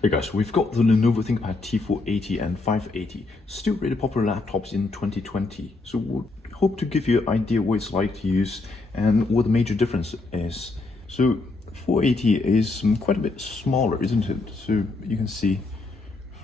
Hey guys, we've got the Lenovo ThinkPad T480 and 580, still really popular laptops in 2020. So we'll hope to give you an idea what it's like to use and what the major difference is. So 480 is quite a bit smaller, isn't it? So you can see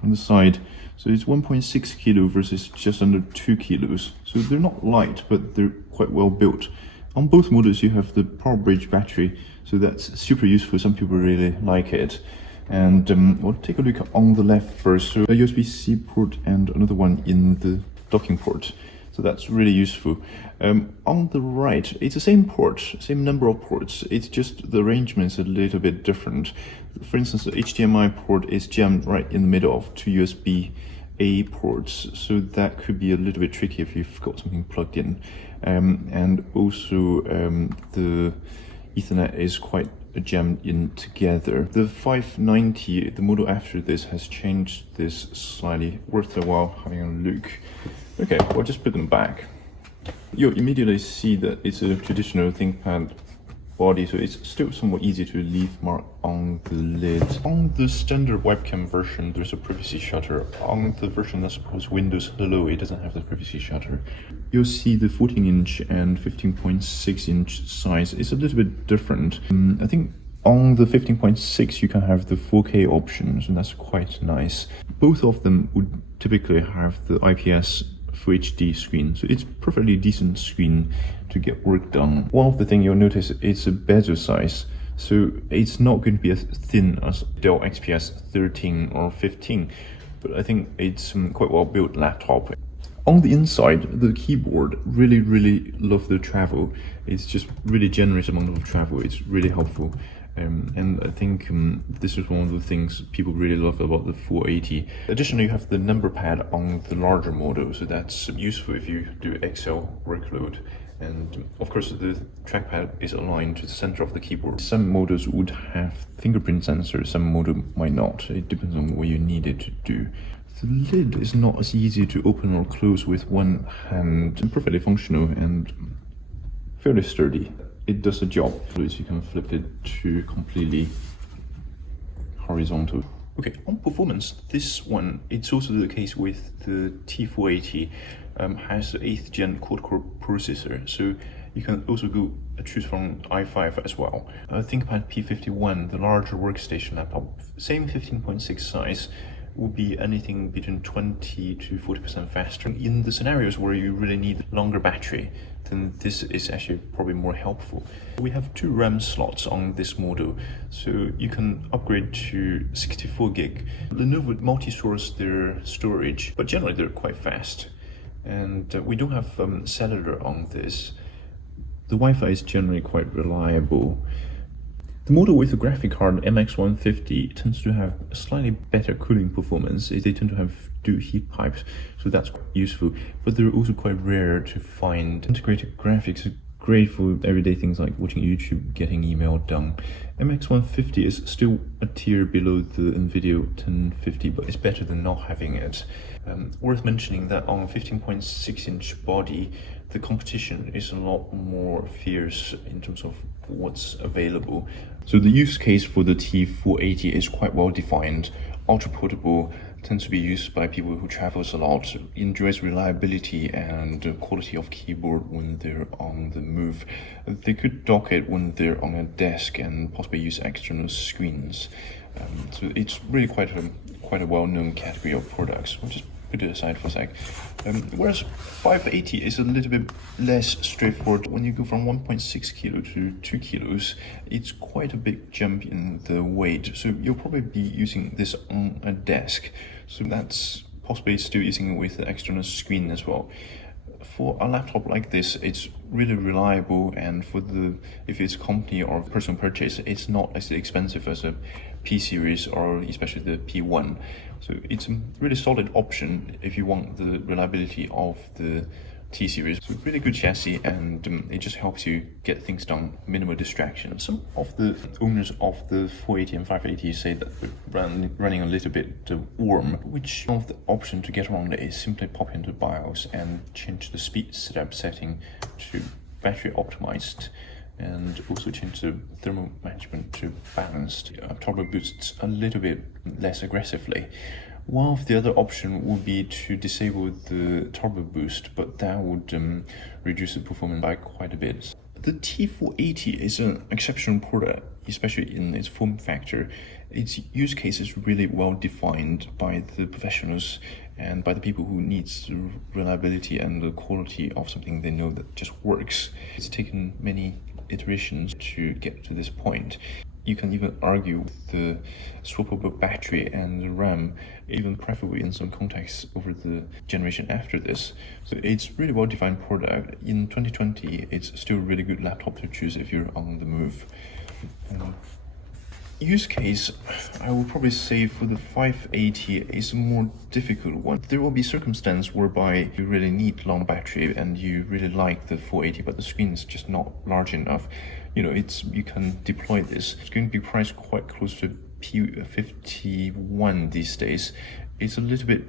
from the side. So it's 1.6 kilo versus just under 2 kilos. So they're not light, but they're quite well built. On both models, you have the power bridge battery, so that's super useful. Some people really like it. And we'll take a look on the left first. So a USB-C port and another one in the docking port. So that's really useful. On the right, it's the same port, same number of ports. It's just the arrangement's a little bit different. For instance, the HDMI port is jammed right in the middle of two USB-A ports. So that could be a little bit tricky if you've got something plugged in. And also the Ethernet is quite jammed in together. The 590, the model after this, has changed this slightly. Worth a while having a look. Okay, we'll just put them back. You'll immediately see that it's a traditional ThinkPad body, so it's still somewhat easy to leave mark on the lid. On the standard webcam version, there's a privacy shutter. On the version that supports Windows Hello, it doesn't have the privacy shutter. You'll see the 14-inch and 15.6-inch size is a little bit different. I think on the 15.6 you can have the 4K options, and that's quite nice. Both of them would typically have the IPS Full HD screen, so it's perfectly decent screen to get work done. One of the things you'll notice is a bezel size, so it's not going to be as thin as Dell XPS 13 or 15, but I think it's quite well built laptop. On the inside, the keyboard really love the travel. It's just really generous amount of travel. It's really helpful. And I think this is one of the things people really love about the 480. Additionally, you have the number pad on the larger model, so that's useful if you do Excel workload. And of course, the trackpad is aligned to the center of the keyboard. Some models would have fingerprint sensors, some model might not. It depends on what you need it to do. The lid is not as easy to open or close with one hand. It's perfectly functional and fairly sturdy. It does the job. So you can flip it to completely horizontal. Okay, on performance, this one, it's also the case with the T480, has the 8th gen quad-core processor, so you can also choose from i5 as well. ThinkPad P51, the larger workstation laptop, same 15.6 size, will be anything between 20 to 40% faster. In the scenarios where you really need longer battery, then this is actually probably more helpful. We have 2 RAM slots on this model, so you can upgrade to 64 gig. Lenovo multi-source their storage, but generally they're quite fast. And we don't have cellular on this. The Wi-Fi is generally quite reliable. The model with the graphic card MX150 tends to have a slightly better cooling performance. They tend to have 2 heat pipes, so that's quite useful. But they're also quite rare to find. Integrated graphics are great for everyday things like watching YouTube, getting email done. MX150 is still a tier below the NVIDIA 1050, but it's better than not having it. Worth mentioning that on a 15.6-inch body, the competition is a lot more fierce in terms of what's available. So the use case for the T480 is quite well defined. Ultra portable, tends to be used by people who travels a lot, enjoys reliability and quality of keyboard when they're on the move. They could dock it when they're on a desk and possibly use external screens. So it's really quite a well-known category of products. We'll just put it aside for a sec. Whereas 580 is a little bit less straightforward. When you go from 1.6 kilo to 2 kilos, it's quite a big jump in the weight. So you'll probably be using this on a desk. So that's possibly still using it with the external screen as well. For a laptop like this, it's really reliable, and if it's a company or personal purchase, it's not as expensive as a P series or especially the P1. So it's a really solid option if you want the reliability of the T series. So really good chassis, and it just helps you get things done, minimal distraction. Some of the owners of the 480 and 580 say that they're running a little bit warm, which one of the options to get around it is simply pop into BIOS and change the speed setup setting to battery optimized. and also change the thermal management to balanced turbo boosts a little bit less aggressively. One of the other option would be to disable the turbo boost, but that would reduce the performance by quite a bit. The T480 is an exceptional product, especially in its form factor. Its use case is really well defined by the professionals and by the people who needs the reliability and the quality of something they know that just works. It's taken many iterations to get to this point. You can even argue with the swappable battery and the RAM, even preferably in some contexts over the generation after this. So it's really well-defined product. In 2020, it's still a really good laptop to choose if you're on the move. Use case, I would probably say for the 580 is a more difficult one. There will be circumstance whereby you really need long battery and you really like the 480, but the screen is just not large enough. You can deploy this. It's going to be priced quite close to P51 these days. It's a little bit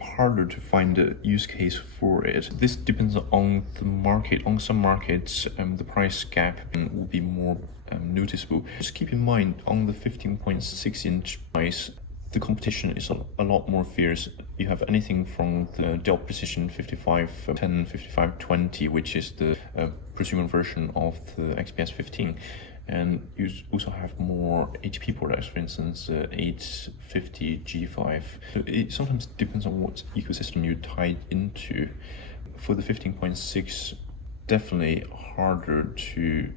harder to find a use case for it. This depends on the market. On some markets, the price gap will be more noticeable. Just keep in mind, on the 15.6-inch price, the competition is a lot more fierce. You have anything from the Dell Precision 5510, 5520, which is the prosumer version of the XPS 15. And you also have more HP products, for instance, 850 G5. So it sometimes depends on what ecosystem you tie into. For the 15.6, definitely harder to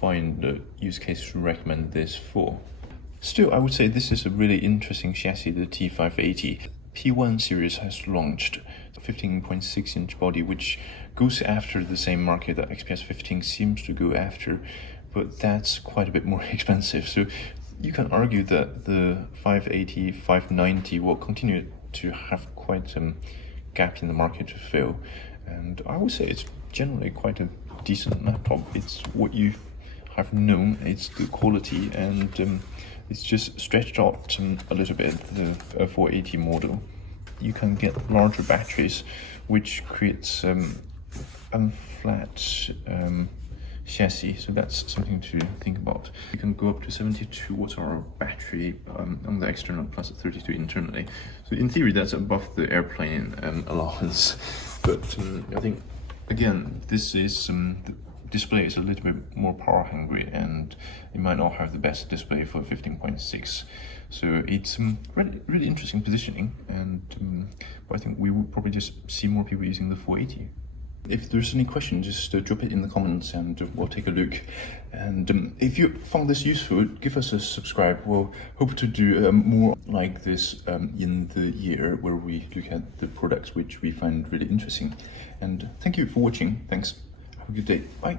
find the use case to recommend this for. Still, I would say this is a really interesting chassis, the T580. P1 series has launched the 15.6-inch body, which goes after the same market that XPS 15 seems to go after, but that's quite a bit more expensive. So you can argue that the 580, 590 will continue to have quite a gap in the market to fill. And I would say it's generally quite a decent laptop. It's what you have known, it's good quality, and it's just stretched out a little bit, the 480 model. You can get larger batteries, which creates a flat chassis, so that's something to think about. You can go up to 72 watt-hour battery on the external, plus 32 internally. So in theory, that's above the airplane allowance. But I think, again, this is the display is a little bit more power hungry, and it might not have the best display for 15.6. So it's really interesting positioning, and but I think we will probably just see more people using the 480. If there's any question, just drop it in the comments and we'll take a look. And if you found this useful, give us a subscribe. We'll hope to do more like this in the year, where we look at the products which we find really interesting. And thank you for watching. Thanks. Have a good day. Bye.